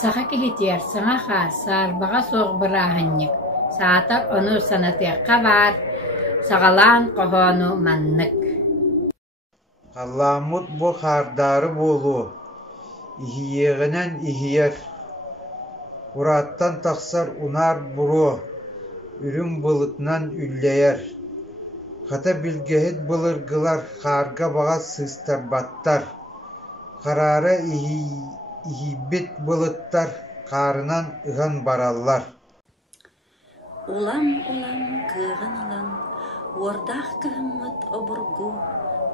Sağa kihitiyar sana xasar, bağa soğuk bırahınnyık. Saatak onu sanatiyakka var, sağalan qohonu manныk. Qallamut bu xardarı bolu, ihiyeğinen ihiyer. Urattan taqsar unar buru, ürün bılıtnan ülleyer. Hata bilgehit bılırgılar, xarga bağa sıstar battar. Qarara ihibit bılıttar, qarınan ıhan barallar. Улам кыгын алан, уордах кыһыммыт обургу,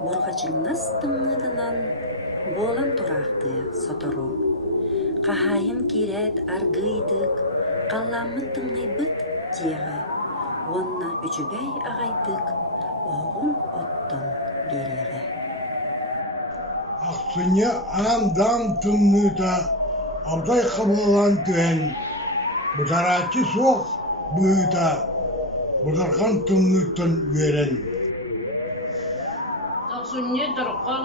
бургачыңнас тымныдылан, болан турахты сотору. Кахайын кирет аргыйдык, қалламыт тымныйбыт тиэҕэ, уонна үчүбэй аҕайдык, оҕун оттон биэриэҕэ. Ахсыня анам тымныта, абдай қабылан түен, бұтарачы соқ бұйта, бұтарқан тымныттан үйерен. Тақсынне тұрқан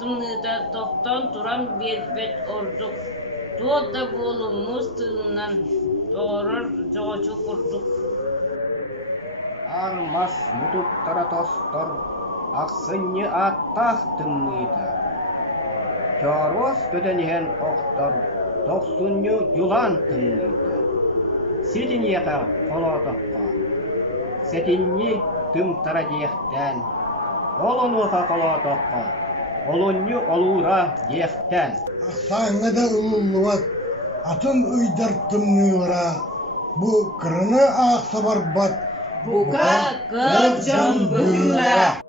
тымныта тоқтан тұран бет ордық. Туода болумуз тыыннан тоорор жоочу курдук. Армас мутук таратостор, ақсынне аттах тымныта. Чорос көтөнен оқтор, тоқсынне юлан тымныта. Сетинеға қолотыққа, сетинне тым тарадиехтен, олонуға қолотыққа, олонне олура диехтен. Саңыда ұлылуат, атын ұйдартымныра, бұ кырыны ақсабар бат, Бука кып жан бұйра.